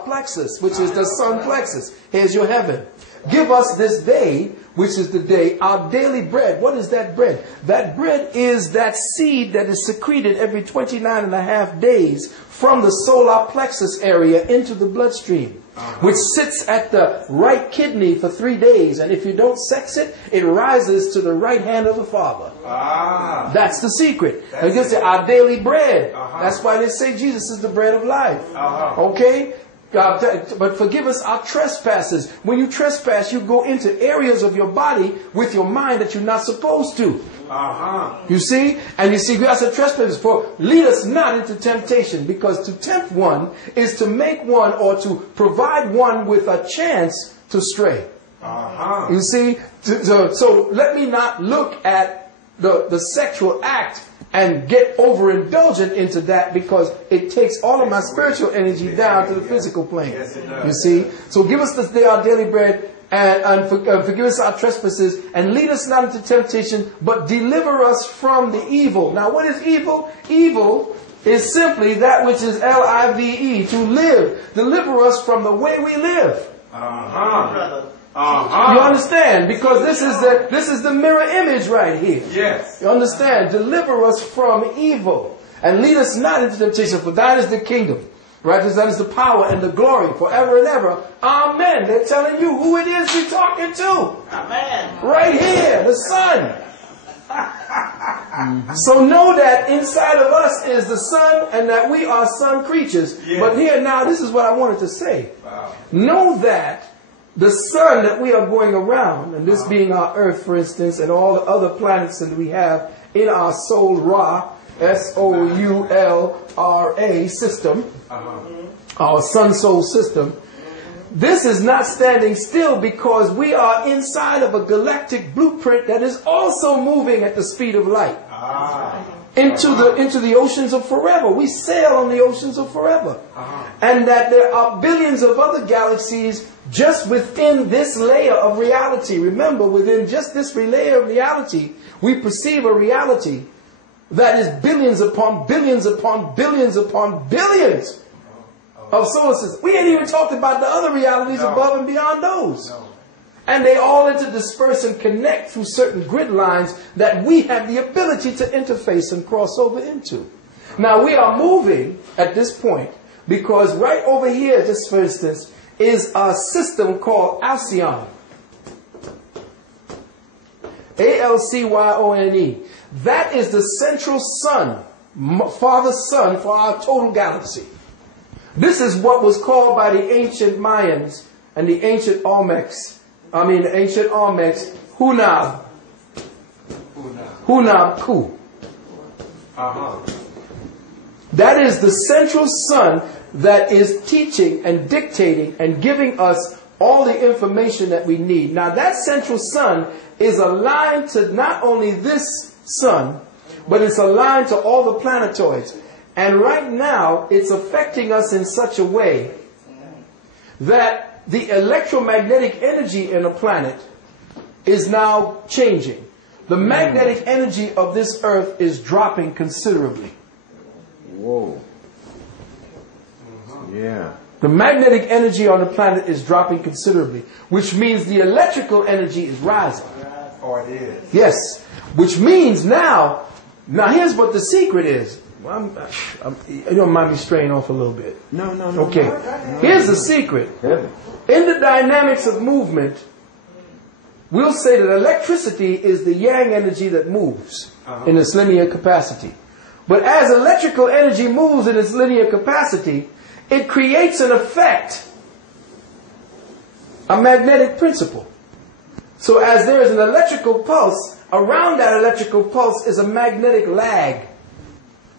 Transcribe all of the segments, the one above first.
plexus, which is the sun plexus. Here's your heaven. Give us this day, which is the day, our daily bread. What is that bread? That bread is that seed that is secreted every 29 and a half days from the solar plexus area into the bloodstream, which sits at the right kidney for 3 days. And if you don't sex it, it rises to the right hand of the Father. That's the secret. It gives it our daily bread. That's why they say Jesus is the bread of life. Okay? But forgive us our trespasses. When you trespass, you go into areas of your body with your mind that you're not supposed to. You see? And you see, that's a trespass. For lead us not into temptation, because to tempt one is to make one, or to provide one with a chance to stray. You see? So let me not look at the sexual act and get overindulgent into that, because it takes all of my spiritual energy down to the physical plane. You see? So give us this day our daily bread, and forgive us our trespasses, and lead us not into temptation, but deliver us from the evil. Now, what is evil? Evil is simply that which is L-I-V-E, to live. Deliver us from the way we live. You understand? Because this is the mirror image right here. Yes. You understand? Deliver us from evil, and lead us not into temptation, for thine is the kingdom. Right? That is the power and the glory forever and ever. Amen. They're telling you who it is we're talking to. Amen. Right here, the Son. So know that inside of us is the Son, and that we are Son creatures. Yes. But here now, this is what I wanted to say. Wow. Know that the sun that we are going around, and this being our Earth, for instance, and all the other planets that we have in our Sol Ra, S-O-U-L-R-A system, our sun soul system, this is not standing still, because we are inside of a galactic blueprint that is also moving at the speed of light into the oceans of forever. We sail on the oceans of forever. And that there are billions of other galaxies just within this layer of reality. Remember, within just this layer of reality, we perceive a reality that is billions upon billions upon billions upon billions of solar systems. We ain't even talked about the other realities above and beyond those. And they all interdisperse and connect through certain grid lines that we have the ability to interface and cross over into. Now we are moving at this point, because right over here, just for instance, is a system called Alcyone. A-L-C-Y-O-N-E. That is the central sun, Father Sun, for our total galaxy. This is what was called by the ancient Mayans and the ancient Olmecs, Hunab Ku. That is the central sun that is teaching and dictating and giving us all the information that we need. Now that central sun is aligned to not only this sun, but it's aligned to all the planetoids. And right now, it's affecting us in such a way that the electromagnetic energy in a planet is now changing. The magnetic energy of this earth is dropping considerably. Whoa. Yeah. The magnetic energy on the planet is dropping considerably, which means the electrical energy is rising. Oh, it is. Yes. Which means now here's what the secret is. You don't mind me straying off a little bit? No. Okay. Here's the secret. In the dynamics of movement, we'll say that electricity is the yang energy that moves in its linear capacity. But as electrical energy moves in its linear capacity, it creates an effect, a magnetic principle. So as there is an electrical pulse, around that electrical pulse is a magnetic lag.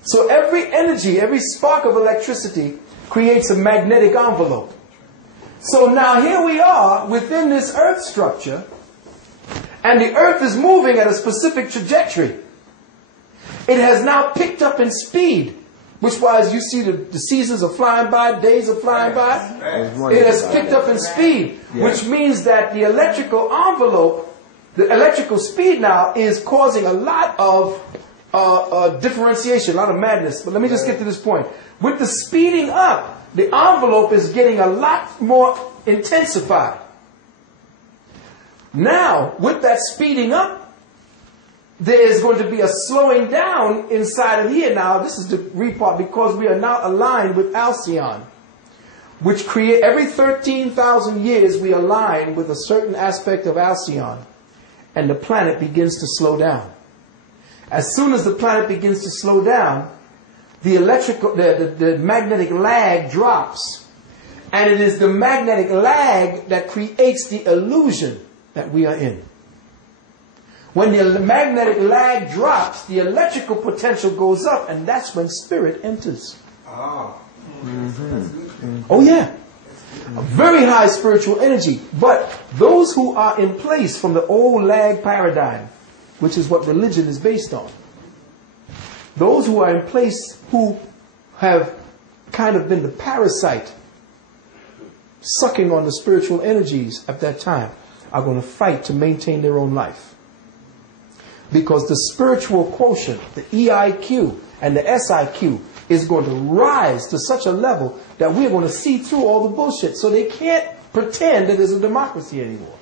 So every energy, every spark of electricity creates a magnetic envelope. So now here we are within this earth structure, and the earth is moving at a specific trajectory. It has now picked up in speed, which wise you see the seasons are flying by, days are flying by. It has picked up in speed, which means that the electrical envelope, the electrical speed now is causing a lot of differentiation, a lot of madness. But let me just get to this point. With the speeding up, the envelope is getting a lot more intensified. Now, with that speeding up, there is going to be a slowing down inside of here. Now, this is the report because we are now aligned with Alcyon, which create every 13,000 years we align with a certain aspect of Alcyon, and the planet begins to slow down. As soon as the planet begins to slow down, the magnetic lag drops, and it is the magnetic lag that creates the illusion that we are in. When the magnetic lag drops, the electrical potential goes up, and that's when spirit enters. Oh, oh yeah. A very high spiritual energy. But those who are in place from the old lag paradigm, which is what religion is based on, those who are in place who have kind of been the parasite sucking on the spiritual energies at that time are going to fight to maintain their own life. Because the spiritual quotient, the EIQ and the SIQ, is going to rise to such a level that we're going to see through all the bullshit. So they can't pretend that there's a democracy anymore.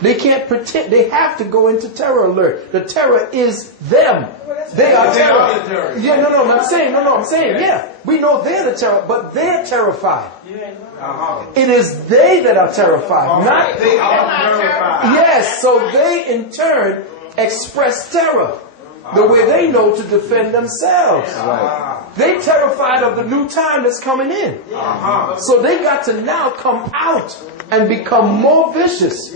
They can't pretend. They have to go into terror alert. The terror is them. They are terror. Yeah, no, I'm saying, yeah. We know they're the terror, but they're terrified. It is they that are terrified, not they are terrified. Yes, so they in turn express terror the way they know to defend themselves. They're terrified of the new time that's coming in. So they got to now come out and become more vicious,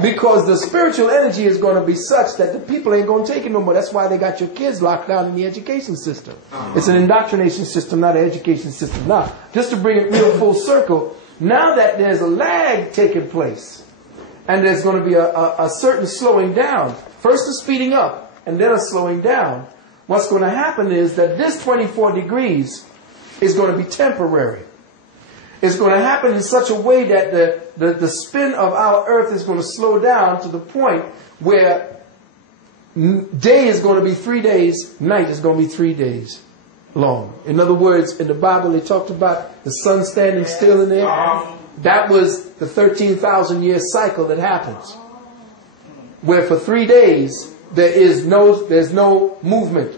because the spiritual energy is going to be such that the people ain't going to take it no more. That's why they got your kids locked down in the education system. It's an indoctrination system, not an education system. Now, just to bring it real full circle, now that there's a lag taking place, and there's going to be a certain slowing down, first a speeding up, and then a slowing down, what's going to happen is that this 24 degrees is going to be temporary. It's going to happen in such a way that the spin of our earth is going to slow down to the point where day is going to be 3 days, night is going to be 3 days long. In other words, in the Bible they talked about the sun standing still in there. That was the 13,000 year cycle that happens, where for 3 days there's no movement.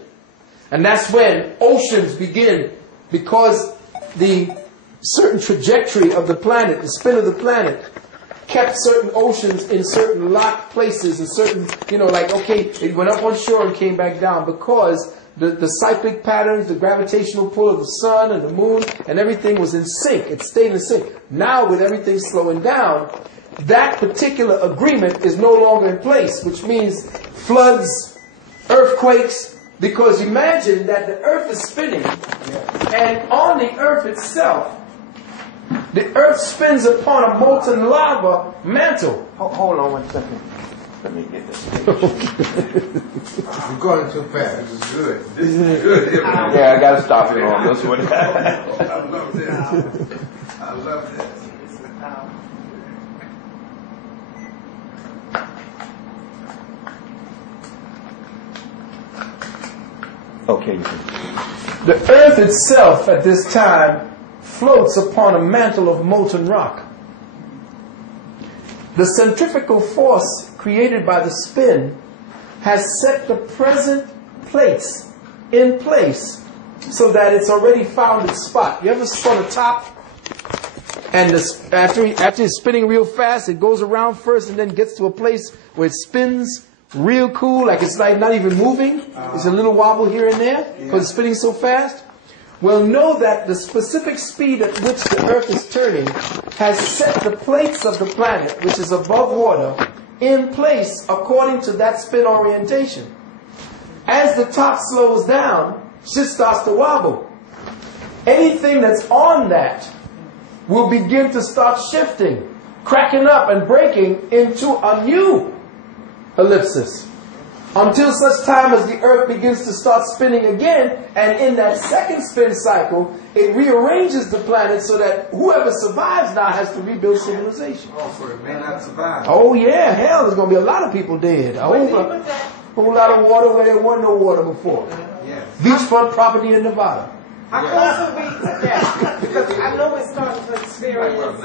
And that's when oceans begin, because the certain trajectory of the planet, the spin of the planet, kept certain oceans in certain locked places, and certain, it went up on shore and came back down, because the cyclic patterns, the gravitational pull of the sun and the moon and everything was in sync. It stayed in sync. Now with everything slowing down, that particular agreement is no longer in place, which means floods, earthquakes, because imagine that the earth is spinning, and on the earth itself, the earth spins upon a molten lava mantle. Hold on 1 second. Let me get this. You're going too fast. This is good. This is good. Yeah, I got to stop it on this one. I love this. I love this. Okay. The earth itself at this time floats upon a mantle of molten rock. The centrifugal force created by the spin has set the present plates in place so that it's already found its spot. You ever spun a top, and after it's spinning real fast, it goes around first and then gets to a place where it spins real cool, like it's like not even moving. There's a little wobble here and there because it's spinning so fast. Well, know that the specific speed at which the earth is turning has set the plates of the planet, which is above water, in place according to that spin orientation. As the top slows down, shit starts to wobble. Anything that's on that will begin to start shifting, cracking up and breaking into a new ellipsis, until such time as the earth begins to start spinning again, and in that second spin cycle, it rearranges the planet so that whoever survives now has to rebuild civilization. Oh, so it may not survive. Oh yeah, hell, there's going to be a lot of people dead. A whole lot of water where there wasn't no water before. Yes. Beachfront property in Nevada. How close are we to that? Because I know we're starting to experience